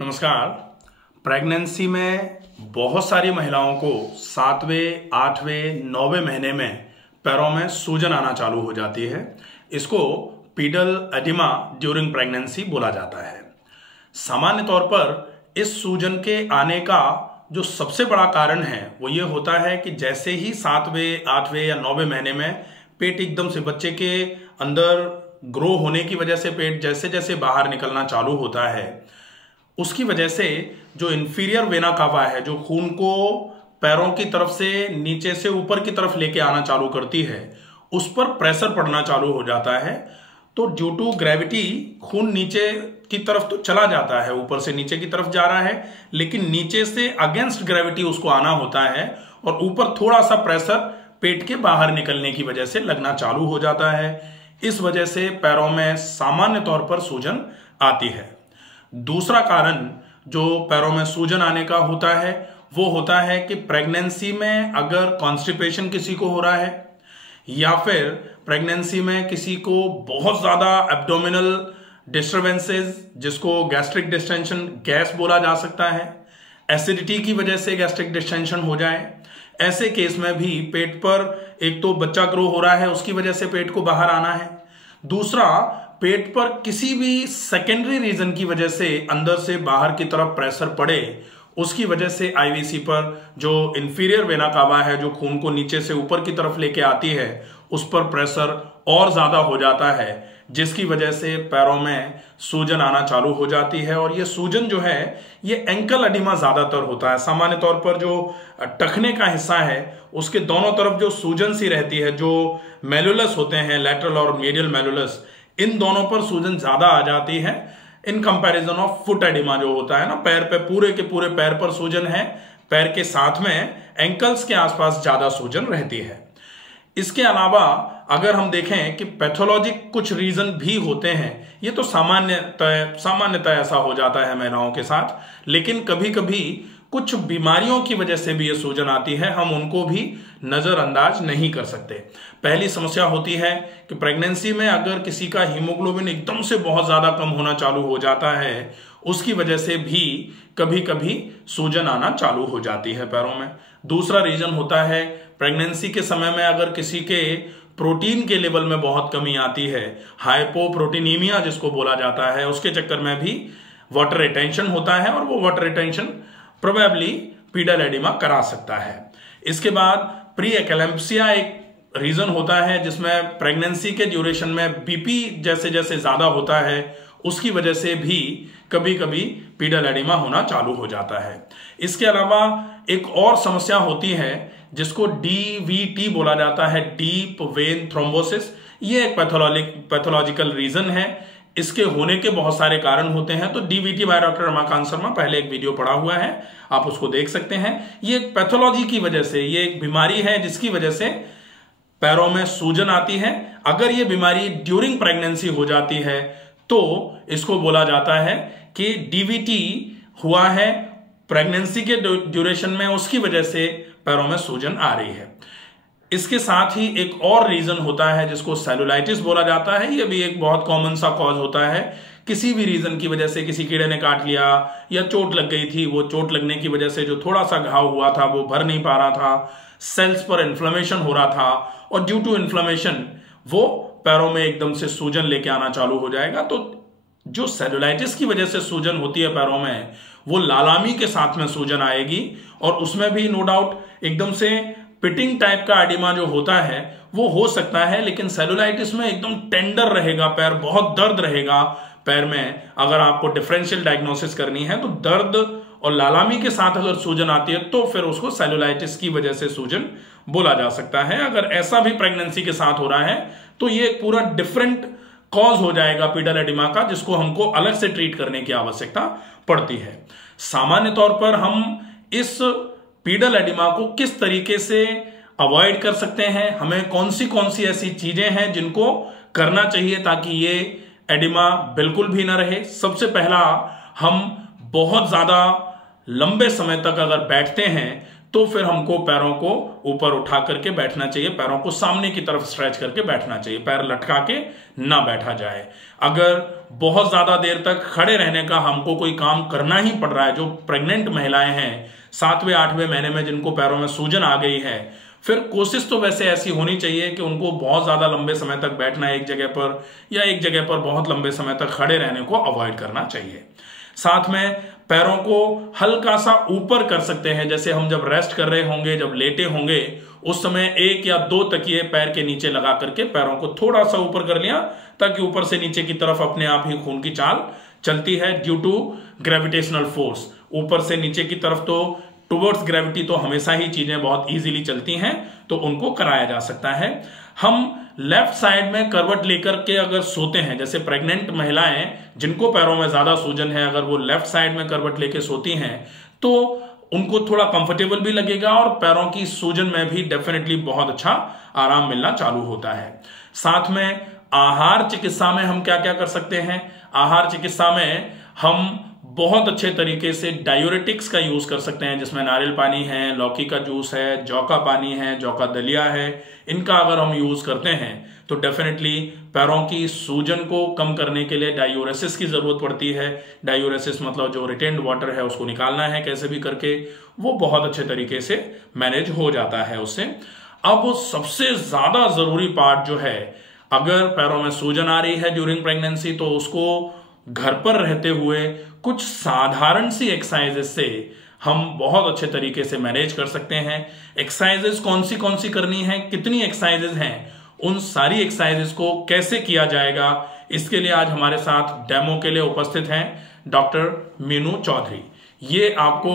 नमस्कार। प्रेगनेंसी में बहुत सारी महिलाओं को 7वें, 8वें, 9वें महीने में पैरों में सूजन आना चालू हो जाती है। इसको पीडल एडिमा ड्यूरिंग प्रेगनेंसी बोला जाता है। सामान्य तौर पर इस सूजन के आने का जो सबसे बड़ा कारण है वो ये होता है कि जैसे ही 7वें, 8वें या 9वें महीने में पेट एकदम से बच्चे के अंदर ग्रो होने की वजह से पेट जैसे जैसे बाहर निकलना चालू होता है, उसकी वजह से जो इंफीरियर वेना कावा है, जो खून को पैरों की तरफ से नीचे से ऊपर की तरफ लेके आना चालू करती है, उस पर प्रेशर पड़ना चालू हो जाता है। तो ड्यू टू ग्रेविटी खून नीचे की तरफ तो चला जाता है, ऊपर से नीचे की तरफ जा रहा है, लेकिन नीचे से अगेंस्ट ग्रेविटी उसको आना होता है और ऊपर थोड़ा सा प्रेशर पेट के बाहर निकलने की वजह से लगना चालू हो जाता है। इस वजह से पैरों में सामान्य तौर पर सूजन आती है। दूसरा कारण जो पैरों में सूजन आने का होता है वो होता है कि प्रेगनेंसी में अगर कॉन्स्टिपेशन किसी को हो रहा है या फिर प्रेगनेंसी में किसी को बहुत ज्यादा एब्डोमिनल डिस्टर्बेंसेस, जिसको गैस्ट्रिक डिस्टेंशन गैस बोला जा सकता है, एसिडिटी की वजह से गैस्ट्रिक डिस्टेंशन हो जाए, ऐसे केस में भी पेट पर एक तो बच्चा ग्रो हो रहा है, उसकी वजह से पेट को बाहर आना है। दूसरा, पेट पर किसी भी सेकेंडरी रीजन की वजह से अंदर से बाहर की तरफ प्रेशर पड़े, उसकी वजह से आईवीसी पर जो इंफीरियर वेना कावा है, जो खून को नीचे से ऊपर की तरफ लेके आती है, उस पर प्रेशर और ज्यादा हो जाता है, जिसकी वजह से पैरों में सूजन आना चालू हो जाती है। और ये सूजन जो है ये एंकल एडिमा ज्यादातर होता है। सामान्य तौर पर जो टखने का हिस्सा है उसके दोनों तरफ जो सूजन सी रहती है, जो मेलुलस होते हैं, लैटरल और मीडियल मेलुलस, इन दोनों पर सूजन ज्यादा आ जाती है in comparison of foot oedema जो होता है ना, पैर पे पूरे के पूरे पैर पर सूजन है, पैर के साथ में एंकल्स के आसपास ज्यादा सूजन रहती है। इसके अलावा अगर हम देखें कि पैथोलॉजिक कुछ रीजन भी होते हैं, ये तो सामान्यतः ऐसा हो जाता है महिलाओं के साथ, लेकिन कभी कभी कुछ बीमारियों की वजह से भी ये सूजन आती है, हम उनको भी नजरअंदाज नहीं कर सकते। पहली समस्या होती है कि प्रेगनेंसी में अगर किसी का हीमोग्लोबिन एकदम से बहुत ज्यादा कम होना चालू हो जाता है, उसकी वजह से भी कभी कभी सूजन आना चालू हो जाती है पैरों में। दूसरा रीजन होता है प्रेगनेंसी के समय में अगर किसी के प्रोटीन के लेवल में बहुत कमी आती है, हाइपोप्रोटीनीमिया जिसको बोला जाता है, उसके चक्कर में भी वाटर रिटेंशन होता है और वो water retention probably pedal oedema करा सकता है। इसके बाद प्री एक्लेम्प्सिया एक रीजन होता है जिसमें प्रेगनेंसी के ड्यूरेशन में बीपी जैसे जैसे ज्यादा होता है, उसकी वजह से भी कभी कभी पीडल एडिमा होना चालू हो जाता है। इसके अलावा एक और समस्या होती है जिसको डीवीटी बोला जाता है, डीप वेन थ्रोम्बोसिस। ये एक पैथोलॉजिकल रीजन है। इसके होने के बहुत सारे कारण होते हैं। तो DVT by doctor Ramakant Sharma, पहले एक वीडियो पड़ा हुआ है, आप उसको देख सकते हैं। ये एक पैथोलॉजी की वजह से, ये एक बीमारी है जिसकी वजह से पैरों में सूजन आती है। अगर ये बीमारी ड्यूरिंग प्रेगनेंसी हो जाती है तो इसको बोला जाता है कि डीवीटी हुआ है प्रेगनेंसी के ड्यूरेशन में, उसकी वजह से पैरों में सूजन आ रही है। इसके साथ ही एक और रीजन होता है जिसको सेलुलाइटिस बोला जाता है। ये भी एक बहुत कॉमन सा कॉज होता है। किसी भी रीजन की वजह से, किसी कीड़े ने काट लिया या चोट लग गई थी, वो चोट लगने की वजह से जो थोड़ा सा घाव हुआ था वो भर नहीं पा रहा था, सेल्स पर इन्फ्लेमेशन हो रहा था, और ड्यू टू इन्फ्लेमेशन वो पैरों में एकदम से सूजन लेके आना चालू हो जाएगा। तो जो सेलुलाइटिस की वजह से सूजन होती है पैरों में, वो लालामी के साथ में सूजन आएगी, और उसमें भी नो डाउट एकदम से पिटिंग टाइप का एडिमा जो होता है वो हो सकता है, लेकिन सेलुलाइटिस में एकदम टेंडर रहेगा पैर, बहुत दर्द रहेगा पैर में। अगर आपको डिफरेंशियल डायग्नोसिस करनी है तो दर्द और लालामी के साथ अगर सूजन आती है तो फिर उसको सेलुलाइटिस की वजह से सूजन बोला जा सकता है। अगर ऐसा भी प्रेगनेंसी के साथ हो रहा है तो ये पूरा डिफरेंट कॉज हो जाएगा पीडल एडिमा का, जिसको हमको अलग से ट्रीट करने की आवश्यकता पड़ती है। सामान्य तौर पर हम इस पीडल एडिमा को किस तरीके से अवॉइड कर सकते हैं, हमें कौन सी ऐसी चीजें हैं जिनको करना चाहिए ताकि ये एडिमा बिल्कुल भी ना रहे। सबसे पहला, हम बहुत ज्यादा लंबे समय तक अगर बैठते हैं तो फिर हमको पैरों को ऊपर उठा करके बैठना चाहिए, पैरों को सामने की तरफ स्ट्रेच करके बैठना चाहिए, पैर लटका के ना बैठा जाए। अगर बहुत ज्यादा देर तक खड़े रहने का हमको कोई काम करना ही पड़ रहा है, जो प्रेग्नेंट महिलाएं हैं 7वें 8वें महीने में जिनको पैरों में सूजन आ गई है, फिर कोशिश तो वैसे ऐसी होनी चाहिए कि उनको बहुत ज्यादा लंबे समय तक बैठना एक जगह पर या एक जगह पर बहुत लंबे समय तक खड़े रहने को अवॉइड करना चाहिए। साथ में पैरों को हल्का सा ऊपर कर सकते हैं, जैसे हम जब रेस्ट कर रहे होंगे, जब लेटे होंगे, उस समय 1 या 2 तकिए पैर के नीचे लगा करके पैरों को थोड़ा सा ऊपर कर लिया, ताकि ऊपर से नीचे की तरफ अपने आप ही खून की चाल चलती है ड्यू टू ग्रेविटेशनल फोर्स। ऊपर से नीचे की तरफ तो टुवर्ड्स ग्रेविटी तो हमेशा ही चीजें बहुत इजीली चलती हैं, तो उनको कराया जा सकता है। हम लेफ्ट साइड में करवट लेकर के अगर सोते हैं, जैसे प्रेग्नेंट महिलाएं जिनको पैरों में ज्यादा सूजन है, अगर वो लेफ्ट साइड में करवट लेके सोती हैं तो उनको थोड़ा कंफर्टेबल भी लगेगा और पैरों की सूजन में भी डेफिनेटली बहुत अच्छा आराम मिलना चालू होता है। साथ में आहार चिकित्सा में हम क्या क्या कर सकते हैं? आहार चिकित्सा में हम बहुत अच्छे तरीके से डायूरेटिक्स का यूज कर सकते हैं, जिसमें नारियल पानी है, लौकी का जूस है, जौ का पानी है, जौ का दलिया है। इनका अगर हम यूज करते हैं तो डेफिनेटली पैरों की सूजन को कम करने के लिए डायूरेसिस की जरूरत पड़ती है। डायूरेसिस मतलब जो रिटेन्ड वाटर है उसको निकालना है कैसे भी करके, वो बहुत अच्छे तरीके से मैनेज हो जाता है उससे। अब सबसे ज्यादा जरूरी पार्ट जो है, अगर पैरों में सूजन आ रही है ड्यूरिंग प्रेगनेंसी, तो उसको घर पर रहते हुए कुछ साधारण सी एक्सरसाइजेस से हम बहुत अच्छे तरीके से मैनेज कर सकते हैं। एक्सरसाइजेस कौन सी करनी है, कितनी एक्सरसाइजेस हैं, उन सारी एक्सरसाइजेस को कैसे किया जाएगा, इसके लिए आज हमारे साथ डेमो के लिए उपस्थित हैं डॉक्टर मीनू चौधरी। ये आपको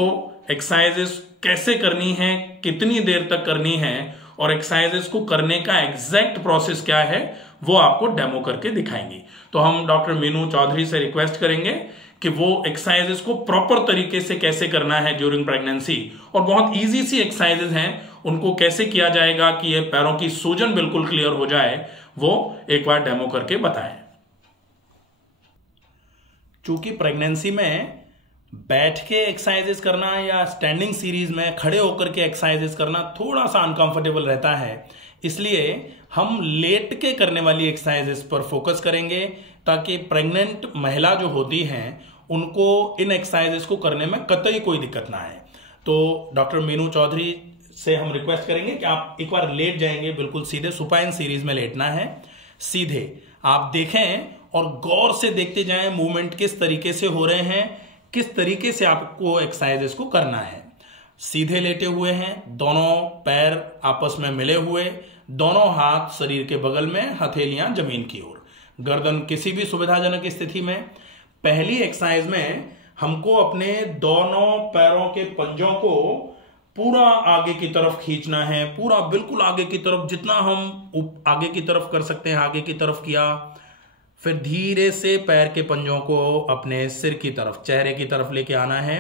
एक्सरसाइजेस कैसे करनी है, कितनी देर तक करनी है और एक्सरसाइजेस को करने का एग्जैक्ट प्रोसेस क्या है, वो आपको डेमो करके दिखाएंगी। तो हम डॉक्टर मीनू चौधरी से रिक्वेस्ट करेंगे कि वो एक्सरसाइजेस को प्रॉपर तरीके से कैसे करना है ड्यूरिंग प्रेगनेंसी, और बहुत इजी सी एक्सरसाइजेस हैं, उनको कैसे किया जाएगा कि ये पैरों की सूजन बिल्कुल क्लियर हो जाए, वो एक बार डेमो करके बताएं। चूंकि प्रेगनेंसी में बैठ के एक्सरसाइजेस करना या स्टैंडिंग सीरीज में खड़े होकर के एक्सरसाइजेस करना थोड़ा सा अनकंफर्टेबल रहता है, इसलिए हम लेट के करने वाली एक्सरसाइजेस पर फोकस करेंगे, ताकि प्रेग्नेंट महिला जो होती हैं उनको इन एक्सरसाइजेस को करने में कतई कोई दिक्कत ना आए। तो डॉक्टर मीनू चौधरी से हम रिक्वेस्ट करेंगे कि आप एक बार लेट जाएंगे, बिल्कुल सीधे सुपाइन सीरीज में लेटना है। सीधे आप देखें और गौर से देखते जाएं मूवमेंट किस तरीके से हो रहे हैं, किस तरीके से आपको एक्सरसाइजेस को करना है। सीधे लेटे हुए हैं, दोनों पैर आपस में मिले हुए, दोनों हाथ शरीर के बगल में, हथेलियां जमीन की ओर, गर्दन किसी भी सुविधाजनक स्थिति में। पहली एक्सरसाइज में हमको अपने दोनों पैरों के पंजों को पूरा आगे की तरफ खींचना है, पूरा बिल्कुल आगे की तरफ, जितना हम आगे की तरफ कर सकते हैं आगे की तरफ किया। फिर धीरे से पैर के पंजों को अपने सिर की तरफ, चेहरे की तरफ लेके आना है,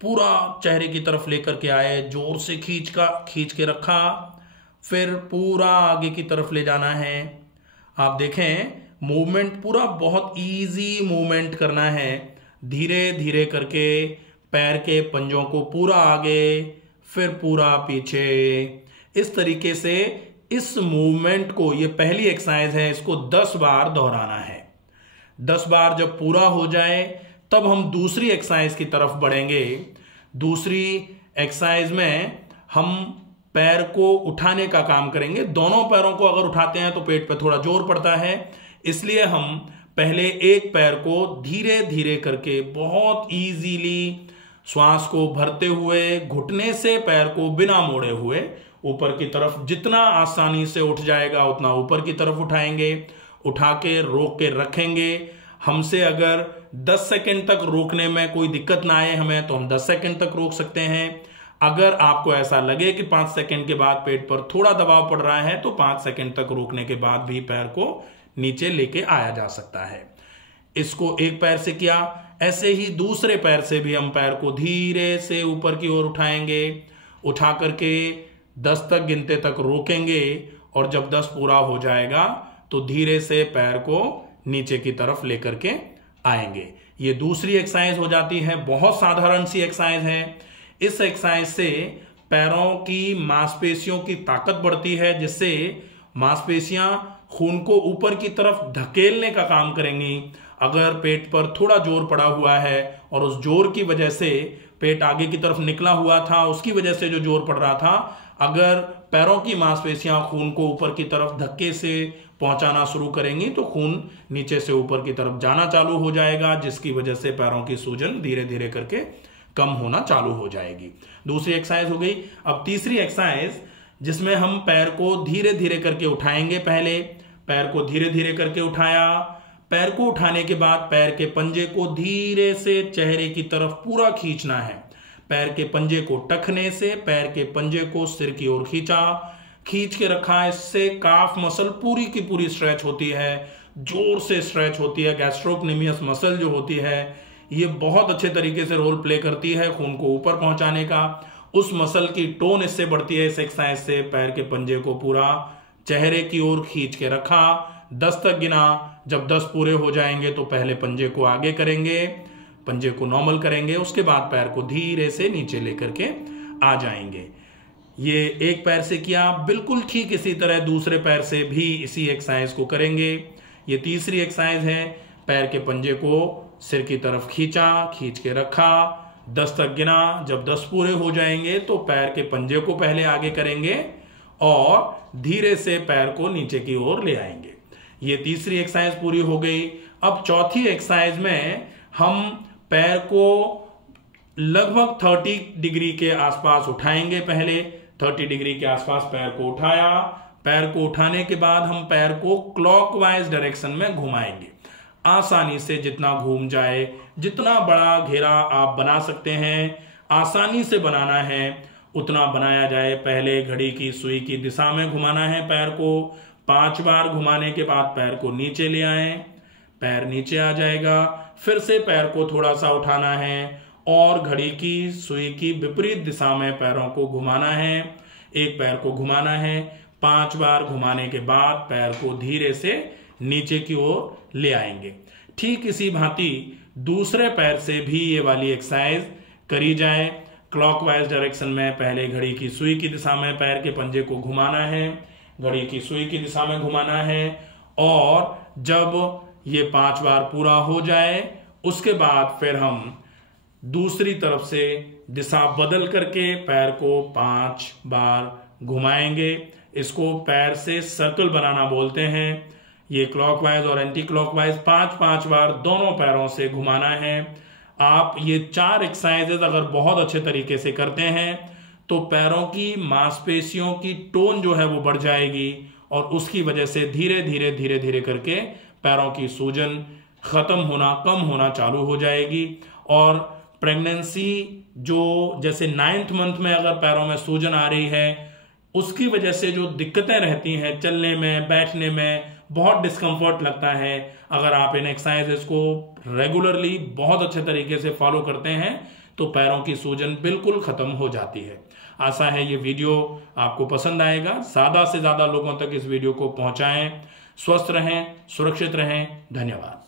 पूरा चेहरे की तरफ लेकर के आए, जोर से खींच के रखा, फिर पूरा आगे की तरफ ले जाना है। आप देखें मूवमेंट पूरा बहुत इजी मूवमेंट करना है, धीरे धीरे करके पैर के पंजों को पूरा आगे फिर पूरा पीछे। इस तरीके से इस मूवमेंट को, ये पहली एक्सरसाइज है, इसको 10 बार दोहराना है। 10 बार जब पूरा हो जाए तब हम दूसरी एक्सरसाइज की तरफ बढ़ेंगे। दूसरी एक्सरसाइज में हम पैर को उठाने का काम करेंगे। दोनों पैरों को अगर उठाते हैं तो पेट पे थोड़ा जोर पड़ता है, इसलिए हम पहले एक पैर को धीरे धीरे करके बहुत इजीली श्वास को भरते हुए, घुटने से पैर को बिना मोड़े हुए ऊपर की तरफ, जितना आसानी से उठ जाएगा उतना ऊपर की तरफ उठाएंगे। उठा के रोक के रखेंगे। हमसे अगर 10 सेकंड तक रोकने में कोई दिक्कत ना आए हमें, तो हम 10 सेकंड तक रोक सकते हैं। अगर आपको ऐसा लगे कि 5 सेकंड के बाद पेट पर थोड़ा दबाव पड़ रहा है, तो 5 सेकंड तक रोकने के बाद भी पैर को नीचे लेके आया जा सकता है। इसको एक पैर से किया, ऐसे ही दूसरे पैर से भी हम पैर को धीरे से ऊपर की ओर उठाएंगे। उठा करके 10 तक गिनते तक रोकेंगे, और जब 10 पूरा हो जाएगा तो धीरे से पैर को नीचे की तरफ लेकर के आएंगे। ये दूसरी एक्सरसाइज हो जाती है, बहुत साधारण सी एक्सरसाइज है। इस एक्सरसाइज से पैरों की मांसपेशियों की ताकत बढ़ती है, जिससे मांसपेशियां खून को ऊपर की तरफ धकेलने का काम करेंगी। अगर पेट पर थोड़ा जोर पड़ा हुआ है और उस जोर की वजह से पेट आगे की तरफ निकला हुआ था, उसकी वजह से जो जोर पड़ रहा था, अगर पैरों की मांसपेशियां खून को ऊपर की तरफ धक्के से पहुंचाना शुरू करेंगी तो खून नीचे से ऊपर की तरफ जाना चालू हो जाएगा, जिसकी वजह से पैरों की सूजन धीरे धीरे करके कम होना चालू हो जाएगी। दूसरी एक्सरसाइज हो गई। अब तीसरी एक्सरसाइज, जिसमें हम पैर को धीरे धीरे करके उठाएंगे। पहले पैर को धीरे धीरे करके उठाया, पैर को उठाने के बाद पैर के पंजे को धीरे से चेहरे की तरफ पूरा खींचना है। पैर के पंजे को टखने से पैर के पंजे को सिर की ओर खींचा, खींच के रखा। इससे काफ मसल पूरी की पूरी स्ट्रेच होती है, जोर से स्ट्रेच होती है। गैस्ट्रोक्नेमियस मसल जो होती है ये बहुत अच्छे तरीके से रोल प्ले करती है खून को ऊपर पहुंचाने का। उस मसल की टोन इससे बढ़ती है इस एक्सरसाइज से। पैर के पंजे को पूरा चेहरे की ओर खींच के रखा, 10 तक गिना। जब 10 पूरे हो जाएंगे तो पहले पंजे को आगे करेंगे, पंजे को नॉर्मल करेंगे, उसके बाद पैर को धीरे से नीचे लेकर के आ जाएंगे। ये एक पैर से किया, बिल्कुल ठीक इसी तरह दूसरे पैर से भी इसी एक्सरसाइज को करेंगे। ये तीसरी एक्सरसाइज है। पैर के पंजे को सिर की तरफ खींचा, खींच के रखा, 10 तक गिना। जब 10 पूरे हो जाएंगे तो पैर के पंजे को पहले आगे करेंगे और धीरे से पैर को नीचे की ओर ले आएंगे। ये तीसरी एक्सरसाइज पूरी हो गई। अब चौथी एक्सरसाइज में हम पैर को लगभग 30 डिग्री के आसपास उठाएंगे। पहले 30 डिग्री के आसपास पैर को उठाया। पैर को उठाने के बाद हम पैर को क्लॉकवाइज डायरेक्शन में घुमाएंगे। आसानी से जितना घूम जाए, जितना बड़ा घेरा आप बना सकते हैं, आसानी से बनाना है उतना बनाया जाए। पहले घड़ी की सुई की दिशा में घुमाना है पैर को। 5 बार घुमाने के बाद पैर को नीचे ले आए, पैर नीचे आ जाएगा। फिर से पैर को थोड़ा सा उठाना है और घड़ी की सुई की विपरीत दिशा में पैरों को घुमाना है। एक पैर को घुमाना है, 5 बार घुमाने के बाद पैर को धीरे से नीचे की ओर ले आएंगे। ठीक इसी भांति दूसरे पैर से भी ये वाली एक्सरसाइज करी जाए। क्लॉकवाइज डायरेक्शन में पहले घड़ी की सुई की दिशा में पैर के पंजे को घुमाना है, घड़ी की सुई की दिशा में घुमाना है और जब ये 5 बार पूरा हो जाए उसके बाद फिर हम दूसरी तरफ से दिशा बदल करके पैर को 5 बार घुमाएंगे। इसको पैर से सर्कल बनाना बोलते हैं। ये क्लॉकवाइज और एंटी क्लॉकवाइज 5-5 बार दोनों पैरों से घुमाना है। आप ये 4 एक्सरसाइजेज अगर बहुत अच्छे तरीके से करते हैं तो पैरों की मांसपेशियों की टोन जो है वो बढ़ जाएगी और उसकी वजह से धीरे धीरे करके पैरों की सूजन खत्म होना, कम होना चालू हो जाएगी। और प्रेगनेंसी जो जैसे 9th मंथ में अगर पैरों में सूजन आ रही है उसकी वजह से जो दिक्कतें रहती हैं, चलने में, बैठने में बहुत डिस्कम्फर्ट लगता है, अगर आप इन एक्सरसाइजेस को रेगुलरली बहुत अच्छे तरीके से फॉलो करते हैं तो पैरों की सूजन बिल्कुल खत्म हो जाती है। आशा है ये वीडियो आपको पसंद आएगा। ज़्यादा से ज़्यादा लोगों तक इस वीडियो को पहुंचाएं। स्वस्थ रहें, सुरक्षित रहें। धन्यवाद।